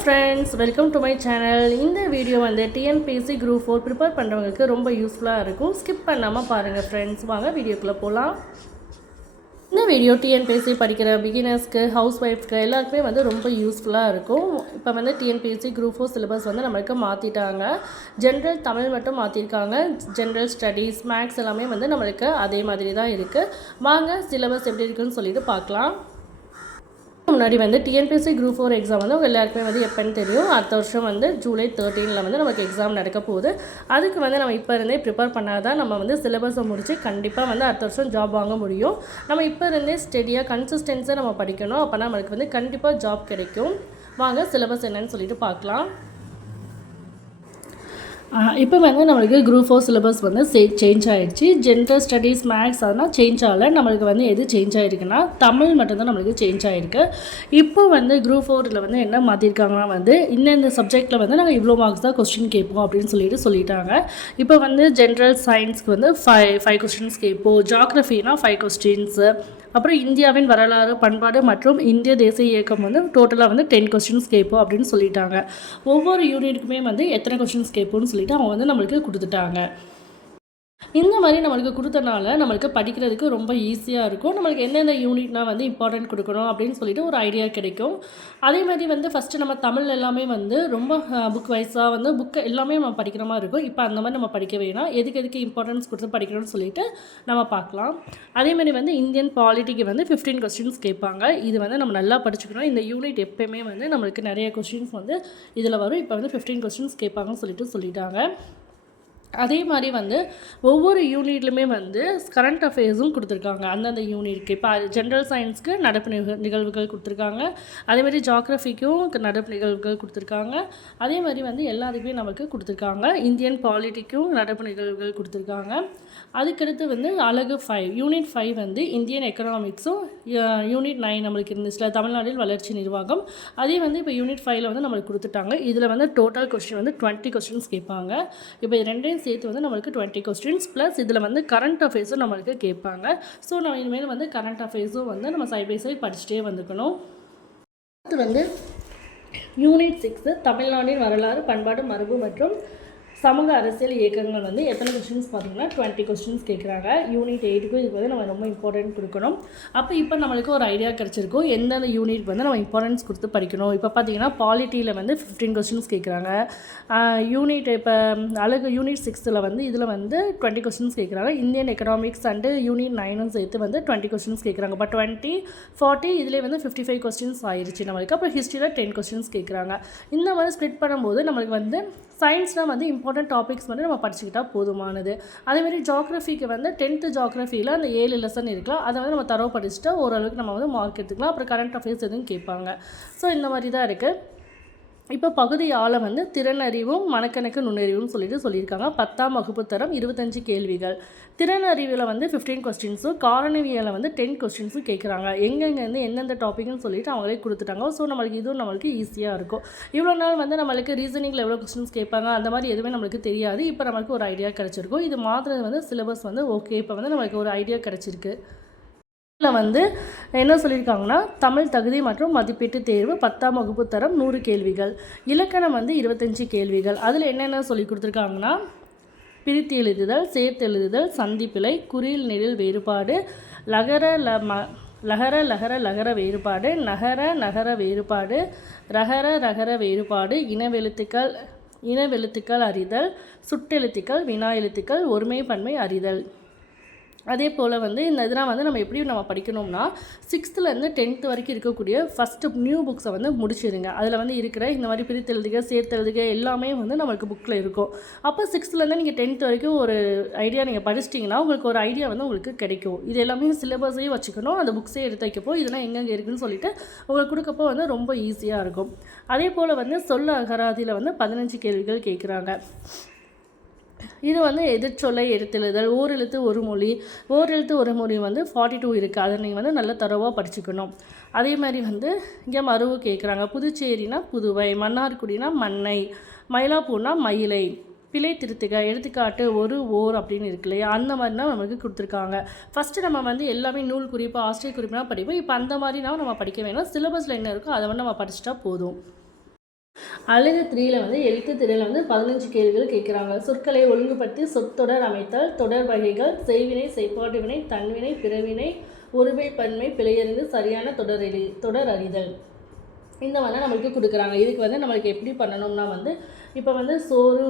Friends, welcome to my channel. இந்த video வந்து TNPSC group 4 prepare பண்ணுறவங்களுக்கு ரொம்ப யூஸ்ஃபுல்லாக இருக்கும். ஸ்கிப் பண்ணாமல் பாருங்கள் ஃப்ரெண்ட்ஸ். வாங்க வீடியோக்குள்ளே போகலாம். இந்த வீடியோ டிஎன்பிஎஸ்சி படிக்கிற பிகினர்ஸ்க்கு, ஹவுஸ் ஒய்ஃப்க்கு எல்லாருக்குமே வந்து ரொம்ப யூஸ்ஃபுல்லாக இருக்கும். இப்போ வந்து டிஎன்பிஎஸ்சி குரூப் 4 சிலபஸ் வந்து நம்மளுக்கு மாற்றிட்டாங்க. ஜென்ரல் தமிழ் மட்டும் மாற்றிருக்காங்க. ஜென்ரல் ஸ்டடீஸ், மேக்ஸ் எல்லாமே வந்து நம்மளுக்கு அதே மாதிரி தான் இருக்குது. வாங்க சிலபஸ் எப்படி இருக்குன்னு சொல்லிட்டு பார்க்கலாம். முன்னாடி வந்து டிஎன்பிஎஸ்சி குரூப் 4 எக்ஸாம் வந்து எல்லாருக்குமே வந்து எப்போன்னு தெரியும். அடுத்த வருஷம் வந்து ஜூலை 13 வந்து நமக்கு எக்ஸாம் நடக்க போகுது. அதுக்கு வந்து நம்ம இப்போ இருந்தே ப்ரிப்பேர் பண்ணால் தான் நம்ம வந்து சிலபஸை முடித்து கண்டிப்பாக வந்து அடுத்த வருஷம் ஜாப் வாங்க முடியும். நம்ம இப்போ இருந்தே ஸ்டெடியாக கன்சிஸ்டன்ஸாக நம்ம படிக்கணும். அப்போ நம்மளுக்கு வந்து கண்டிப்பாக ஜாப் கிடைக்கும். வாங்க சிலபஸ் என்னன்னு சொல்லிட்டு பார்க்கலாம். இப்போ வந்து நம்மளுக்கு குரூப் 4 சிலபஸ் வந்து சேஞ்ச் ஆகிடுச்சு. ஜென்ரல் ஸ்டடீஸ், மேக்ஸ் அதெல்லாம் சேஞ்ச் ஆகலை. நம்மளுக்கு வந்து எது சேஞ்ச் ஆகிருக்குன்னா தமிழ் மட்டும்தான் நம்மளுக்கு சேஞ்ச் ஆகிருக்கு. இப்போ வந்து குரூப் 4 வந்து என்ன மாற்றிருக்காங்கன்னா வந்து இந்த சப்ஜெக்டில் வந்து நாங்கள் இவ்வளோ மார்க்ஸ் தான் கொஸ்டின் கேட்போம் அப்படின்னு சொல்லிட்டாங்க. இப்போ வந்து ஜென்ரல் சயின்ஸ்க்கு வந்து ஃபைவ் கொஸ்டின்ஸ் கேட்போம். ஜியாகிரஃபினா 5 கொஸ்டின்ஸு. அப்புறம் இந்தியாவின் வரலாறு, பண்பாடு மற்றும் இந்திய தேசிய இயக்கம் வந்து டோட்டலாக வந்து 10 கொஸ்டின்ஸ் கேட்போம் அப்படின்னு சொல்லிட்டாங்க. ஒவ்வொரு யூனிட்டுக்குமே வந்து எத்தனை கொஸ்டின்ஸ் கேட்போம்னு சொல்லிட்டு அவங்க வந்து நம்மளுக்கு கொடுத்துட்டாங்க. இந்த மாதிரி நம்மளுக்கு கொடுத்தனால நம்மளுக்கு படிக்கிறதுக்கு ரொம்ப ஈஸியாக இருக்கும். நம்மளுக்கு எந்தெந்த யூனிட்னால் வந்து இம்பார்ட்டன்ட் கொடுக்கணும் அப்படின்னு சொல்லிட்டு ஒரு ஐடியா கிடைக்கும். அதே மாதிரி வந்து ஃபஸ்ட்டு நம்ம தமிழ் எல்லாமே வந்து ரொம்ப புக் வைஸாக வந்து புக்கு எல்லாமே நம்ம படிக்கிற மாதிரி இருக்கும். இப்போ அந்த மாதிரி நம்ம படிக்க வேணாம். எதுக்கு இம்பார்ட்டன்ஸ் கொடுத்து படிக்கணும்னு சொல்லிட்டு நம்ம பார்க்கலாம். அதேமாதிரி வந்து இந்தியன் பாலிட்டிக்கு வந்து 15 கொஸ்டின்ஸ் கேட்பாங்க. இது வந்து நம்ம நல்லா படிச்சுக்கணும். இந்த யூனிட் எப்போயுமே வந்து நம்மளுக்கு நிறைய கொஸ்டின்ஸ் வந்து இதில் வரும். இப்போ வந்து 15 கொஸ்டின்ஸ் கேட்பாங்கன்னு சொல்லிட்டாங்க. அதே மாதிரி வந்து ஒவ்வொரு யூனிட்லையுமே வந்து கரண்ட் அஃபேர்ஸும் கொடுத்துருக்காங்க. அந்தந்த யூனிட்க்கு இப்போ ஜென்ரல் சயின்ஸ்க்கு நடப்பு நிகழ்வுகள் கொடுத்துருக்காங்க. அதேமாதிரி ஜியாகிரஃபிக்கும் நடப்பு நிகழ்வுகள் கொடுத்துருக்காங்க. அதே மாதிரி வந்து எல்லாத்துக்குமே நமக்கு கொடுத்துருக்காங்க. இந்தியன் பாலிட்டிக்கும் நடப்பு நிகழ்வுகள் கொடுத்துருக்காங்க. அதுக்கடுத்து வந்து அழகு 5 யூனிட் 5 வந்து இந்தியன் எக்கனாமிக்ஸும் யூனிட் 9 நம்மளுக்கு இருந்துச்சுல தமிழ்நாட்டில் வளர்ச்சி நிர்வாகம். அதே வந்து இப்போ யூனிட் 5 வந்து நம்மளுக்கு கொடுத்துட்டாங்க. இதில் வந்து டோட்டல் கொஸ்டின் வந்து 20 கொஸ்டின்ஸ் கேட்பாங்க. இப்போ இது ரெண்டையும் சேர்த்து வந்து நம்மளுக்கு 20 கொஸ்டின்ஸ் ப்ளஸ் இதில் வந்து கரண்ட் அஃபேர்ஸும் நம்மளுக்கு கேட்பாங்க. ஸோ நம்ம இனிமேல் வந்து கரண்ட் அஃபேர்ஸும் வந்து நம்ம சைட் பை சைட் படிச்சுட்டே வந்துக்கணும். அது வந்து யூனிட் 6 தமிழ்நாட்டின் வரலாறு, பண்பாடு, மரபு மற்றும் சமூக அரசியல் இயக்கங்கள் வந்து எத்தனை கொஸ்டின்ஸ் பார்த்தீங்கன்னா 20 கொஸ்டின்ஸ் கேட்குறாங்க. யூனிட் 8க்கும் இதுக்கு வந்து நம்ம ரொம்ப இம்பார்ட்டன்ட் கொடுக்கணும். அப்போ இப்போ நம்மளுக்கு ஒரு ஐடியா கிடச்சிருக்கும் எந்தெந்த யூனிட் வந்து நம்ம இம்பார்ட்டன்ஸ் கொடுத்து படிக்கணும். இப்போ பார்த்தீங்கன்னா பாலிட்டியில் வந்து 15 கொஸ்டின்ஸ் கேட்குறாங்க. யூனிட் இப்போ அழகு யூனிட் 6 வந்து இதில் வந்து 20 கொஸ்டின்ஸ் கேட்குறாங்க. இந்தியன் எக்கனாமிக்ஸ் அண்டு யூனிட் 9 சேர்த்து வந்து 20 கொஸ்டின்ஸ் கேட்குறாங்க. இப்போ 20, 40 இதிலே வந்து 55 கொஸ்டின்ஸ் ஆயிடுச்சு நம்மளுக்கு. அப்புறம் ஹிஸ்ட்ரியில் 10 கொஸ்டின்ஸ் கேட்குறாங்க. இந்த மாதிரி ஸ்ப்ளிட் பண்ணும்போது நம்மளுக்கு வந்து சயின்ஸ்னால் வந்து இம்பார்ட்டன்ட் டாபிக்ஸ் வந்து நம்ம படிச்சுக்கிட்டால் போதுமானது. அதேமாதிரி ஜியாகிரஃபிக்கு வந்து 10th ஜியாகிரஃபியில் அந்த 7 லெசன் இருக்கலாம். அதை வந்து நம்ம தரவு படிச்சுட்டா ஓரளவுக்கு நம்ம வந்து மார்க் எடுத்துக்கலாம். அப்புறம் கரண்ட் அஃபேர்ஸ் எதுவும் கேட்பாங்க. ஸோ இந்த மாதிரி தான் இருக்குது. இப்போ பகுதி ஆளை வந்து திறனறிவும் மனக்கணக்கு நுண்ணறிவும் சொல்லியிருக்காங்க. 10ஆம் வகுப்பு தரம் 25 கேள்விகள். திறனறிவில் வந்து 15 கொஸ்டின்ஸும் காரணவியலை வந்து 10 கொஸ்டின்ஸும் கேட்குறாங்க. எங்கெங்கேருந்து எந்தெந்த டாப்பிக்னு சொல்லிட்டு அவங்களே கொடுத்துட்டாங்க. ஸோ நம்மளுக்கு ஈஸியாக இருக்கும். இவ்வளோ நாள் வந்து நம்மளுக்கு ரீசனிங்கில் எவ்வளோ கொஸ்டின்ஸ் கேட்பாங்க அந்த மாதிரி எதுவுமே நம்மளுக்கு தெரியாது. இப்போ நம்மளுக்கு ஒரு ஐடியா கிடச்சிருக்கும். இது மாத்திரம் வந்து சிலபஸ் வந்து ஓகே. இப்போ வந்து நம்மளுக்கு ஒரு ஐடியா கிடச்சிருக்கு. இதில் வந்து என்ன சொல்லியிருக்காங்கன்னா தமிழ் தகுதி மற்றும் மதிப்பீட்டு தேர்வு 10ஆம் வகுப்பு தரம் 100 கேள்விகள். இலக்கணம் வந்து 25 கேள்விகள். அதில் என்னென்ன சொல்லி கொடுத்துருக்காங்கன்னா பிரித்து எழுதுதல், சேர்த்து எழுதுதல், சந்திப்பிழை, குறில் நெடில் வேறுபாடு, லகர வேறுபாடு, நகர வேறுபாடு, ரகர வேறுபாடு, இனவெழுத்துக்கள் அறிதல், சுட்டெழுத்துக்கள், வினா எழுத்துக்கள், ஒருமை பன்மை அறிதல். அதே போல் வந்து இந்த இதெல்லாம் வந்து நம்ம படிக்கணும்னா 6th-லேருந்து 10th வரைக்கும் இருக்கக்கூடிய ஃபஸ்ட்டு நியூ புக்ஸை வந்து முடிச்சிடுங்க. அதில் வந்து இருக்கிற இந்த மாதிரி பிரித்தெழுதுக, சேர்த்தெழுதுக எல்லாமே வந்து நம்மளுக்கு புக்கில் இருக்கும். அப்போ 6th-லேருந்து நீங்கள் 10th வரைக்கும் ஒரு ஐடியா நீங்கள் படிச்சிட்டிங்கன்னா உங்களுக்கு ஒரு ஐடியா வந்து உங்களுக்கு கிடைக்கும். இது எல்லாமே சிலபஸையும் வச்சுக்கணும், அந்த புக்ஸே எடுத்து வைக்கப்போ இதெல்லாம் எங்கெங்கே இருக்குதுன்னு சொல்லிட்டு உங்களுக்கு கொடுக்கப்போ வந்து ரொம்ப ஈஸியாக இருக்கும். அதே போல் வந்து சொல்ல அகராதியில் வந்து 15 கேள்விகள் கேட்குறாங்க. இது வந்து எதிர்ச்சொல்லை எடுத்தெழுதல், ஓரெழுத்து ஒரு மொழி வந்து 42 இருக்குது. அதை நீங்கள் வந்து நல்லா தரவாக படிச்சுக்கணும். அதே மாதிரி வந்து இங்கே மருவு கேட்குறாங்க. புதுச்சேரினா புதுவை, மன்னார்குடினா மண்ணை, மயிலாப்பூர்னா மயிலை, பிழை திருத்துக, எடுத்துக்காட்டு ஓர் அப்படின்னு இருக்கு இல்லையா, அந்த மாதிரி தான் நமக்கு கொடுத்துருக்காங்க. ஃபஸ்ட்டு நம்ம வந்து எல்லாமே நூல் குறிப்பு, ஆசிரியர் குறிப்புனா படிப்போம். இப்போ அந்த மாதிரினா நம்ம படிக்க வேணாம். சிலபஸில் என்ன இருக்கோ அதை வந்து நம்ம படிச்சுட்டா போதும். அழகு 3ல் வந்து எழுத்து திரையில் வந்து 15 கேள்விகள் கேட்குறாங்க. சொற்களை ஒழுங்குபடுத்தி சொற்றொடர் அமைத்தல், தொடர் வகைகள், செய்வினை, செய்பாட்டு வினை, தன்வினை, பிறவினை, ஒருமை பன்மை, பிழையறிந்து சரியான தொடர் அறிதல் இந்த வந்து நம்மளுக்கு கொடுக்குறாங்க. இதுக்கு வந்து நம்மளுக்கு எப்படி பண்ணணும்னா வந்து இப்போ வந்து சோறு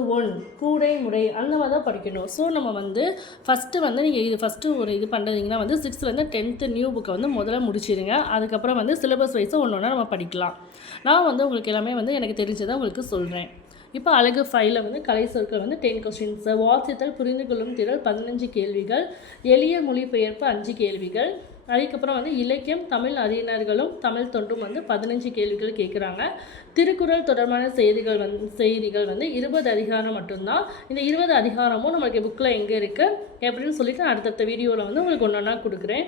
கூடை முறை அந்த மாதிரி தான் படிக்கணும். ஸோ நம்ம வந்து ஃபஸ்ட்டு வந்து நீங்கள் இது ஃபஸ்ட்டு ஒரு இது பண்ணுறீங்கன்னா வந்து 6th 10th நியூ புக்கை வந்து முதல்ல முடிச்சிடுங்க. அதுக்கப்புறம் வந்து சிலபஸ் வைஸாக ஒன்று ஒன்றா நம்ம படிக்கலாம். நான் வந்து உங்களுக்கு எல்லாமே வந்து எனக்கு தெரிஞ்சதை உங்களுக்கு சொல்கிறேன். இப்போ அழகு 5ல் வந்து கலை சொற்கள் வந்து 10 கொஸ்டின்ஸ், வாசித்தல் புரிந்து கொள்ளும் திறல் 15 கேள்விகள், எளிய மொழிபெயர்ப்பு 5 கேள்விகள், அதுக்கப்புறம் வந்து இலக்கியம் தமிழ் அறிஞர்களும் தமிழ் தொண்டும் வந்து 15 கேள்விகள் கேட்குறாங்க. திருக்குறள் தொடர்பான செய்திகள் வந்து 20 அதிகாரம் மட்டும்தான். இந்த 20 அதிகாரமும் நம்மளுக்கு புக்கில் எங்கே இருக்குது எப்படின்னு சொல்லிட்டு நான் அடுத்தடுத்த வீடியோவில் வந்து உங்களுக்கு ஒன்று ஒன்றா கொடுக்குறேன்.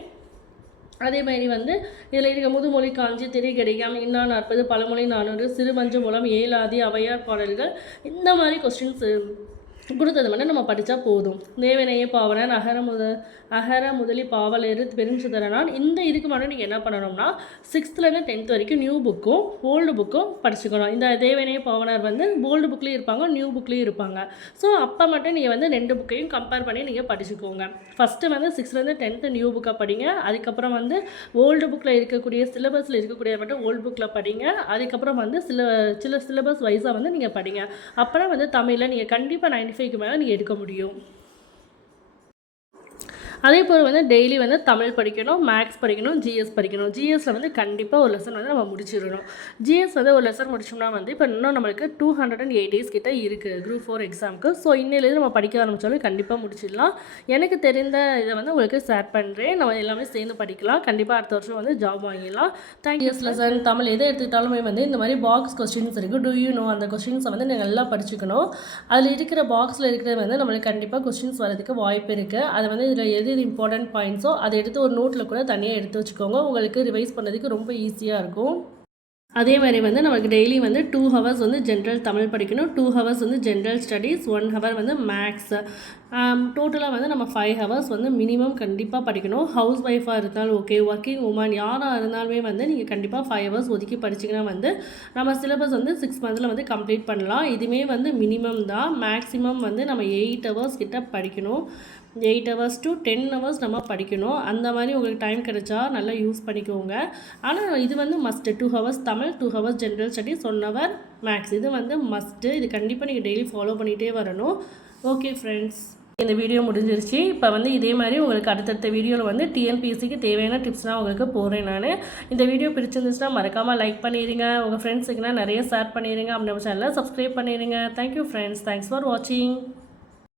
அதே மாதிரி வந்து இதில் இருக்க முதுமொழி காஞ்சி திரைக்கடிகம் இன்னா 40 பழமொழி 400 சிறுமஞ்சு மூலம் ஏலாதி அவையார் பாடல்கள் இந்த மாதிரி கொஸ்டின்ஸ் கொடுத்தது மட்டும் நம்ம படித்தா போதும். தேவனையே பாவலர் அகர முதலி பாவலர் பெருஞ்சுதரனான் இந்த இதுக்கு மட்டும் நீங்கள் என்ன பண்ணணும்னா 6th 10th வரைக்கும் நியூ புக்கும் ஓல்டு புக்கும் படிச்சுக்கணும். இந்த தேவனையே பாவலர் வந்து ஓல்டு புக்லேயும் இருப்பாங்க, நியூ புக்லேயும் இருப்பாங்க. ஸோ அப்போ மட்டும் நீங்கள் வந்து 2 புக்கையும் கம்பேர் பண்ணி நீங்கள் படிச்சுக்கோங்க. ஃபஸ்ட்டு வந்து 6th 10th நியூ புக்கை படிங்க. அதுக்கப்புறம் வந்து ஓல்டு புக்கில் இருக்கக்கூடிய சிலபஸில் இருக்கக்கூடிய மட்டும் ஓல்டு புக்கில் படிங்க. அதுக்கப்புறம் வந்து சில சிலபஸ் வைஸாக வந்து நீங்கள் படிங்க. அப்புறம் வந்து தமிழில் நீங்கள் கண்டிப்பாக 95க்கு மேலே நீங்கள் எடுக்க முடியும். அதே போல் வந்து டெய்லி வந்து தமிழ் படிக்கணும், மேக்ஸ் படிக்கணும், ஜிஎஸ் படிக்கணும். ஜிஎஸ்சில் வந்து கண்டிப்பாக ஒரு லெசன் வந்து நம்ம முடிச்சிடணும். ஜிஎஸ் வந்து ஒரு லெசன் முடிச்சோம்னா வந்து இப்போ இன்னும் நம்மளுக்கு 208 டேஸ் கிட்ட இருக்குது குரூப் 4 எக்ஸாமுக்கு. ஸோ இன்னிலேருந்து நம்ம படிக்க ஆரம்பித்தாலும் கண்டிப்பாக முடிச்சிடலாம். எனக்கு தெரிந்த இதை வந்து உங்களுக்கு ஷேர் பண்ணுறேன். நம்ம எல்லாமே சேர்ந்து படிக்கலாம். கண்டிப்பாக அடுத்த வருஷம் வந்து ஜாப் வாங்கிடலாம். தேங்க்யூ. லெசன் தமிழ் எதை எடுத்துக்கிட்டாலுமே வந்து இந்த மாதிரி பாக்ஸ் கொஸ்டின்ஸ் இருக்குது. டூ யூ நோ அந்த கொஸ்டின்ஸை வந்து நீங்கள் நல்லா படிச்சுக்கணும். அதில் இருக்கிற பாக்ஸில் இருக்கிறது வந்து நம்மளுக்கு கண்டிப்பாக கொஸ்டின்ஸ் வரதுக்கு வாய்ப்பு இருக்குது. அதை வந்து இதில் எது இம்பார்ட்டன்ட் பாயிண்ட்ஸோ அதை எடுத்து ஒரு நோட்டில் கூட தனியாக எடுத்து வச்சுக்கோங்க. உங்களுக்கு ரிவைஸ் பண்ணதுக்கு ரொம்ப ஈஸியாக இருக்கும். அதே மாதிரி வந்து நமக்கு டெய்லி வந்து 2 hours வந்து ஜென்ரல் தமிழ் படிக்கணும், 2 hours வந்து ஜென்ரல் ஸ்டடீஸ், 1 hour வந்து மேக்ஸ். டோட்டலாக வந்து நம்ம 5 hours வந்து மினிமம் கண்டிப்பாக படிக்கணும். ஹவுஸ் ஒய்ஃபாக இருந்தாலும் ஓகே, ஒர்க்கிங் உமன் யாராக இருந்தாலுமே வந்து நீங்கள் கண்டிப்பாக 5 hours ஒதுக்கி படிச்சிங்கன்னா வந்து நம்ம சிலபஸ் வந்து 6 months வந்து கம்ப்ளீட் பண்ணலாம். இதுவுமே வந்து மினிமம் தான். மேக்ஸிமம் வந்து நம்ம 8 hours கிட்ட படிக்கணும். 8 hours to 10 hours நம்ம படிக்கணும். அந்த மாதிரி உங்களுக்கு டைம் கிடைச்சா நல்லா யூஸ் பண்ணிக்கோங்க. ஆனால் இது வந்து must. 2 hours Tamil, 2 hours general studies, 1 hour maths. இது வந்து மஸ்ட்டு. இது கண்டிப்பாக நீங்கள் டெய்லி ஃபாலோ பண்ணிகிட்டே வரணும். ஓகே ஃப்ரெண்ட்ஸ், இந்த வீடியோ முடிஞ்சிருச்சு. இப்போ வந்து இதே மாதிரி உங்களுக்கு அடுத்தடுத்த வீடியோவில் வந்து டிஎன்பிஎஸ்சிக்கு தேவையான டிப்ஸ்லாம் உங்களுக்கு போகிறேன் நான். இந்த வீடியோ பிடிச்சிருந்துச்சுன்னா மறக்காமல் லைக் பண்ணிடுங்க. உங்கள் ஃப்ரெண்ட்ஸுக்குன்னா நிறைய ஷேர் பண்ணிடுங்க. நம்ம சேனலை சப்ஸ்கிரைப் பண்ணிடுங்க. Thank you friends. தேங்க்ஸ் ஃபார் வாட்சிங்.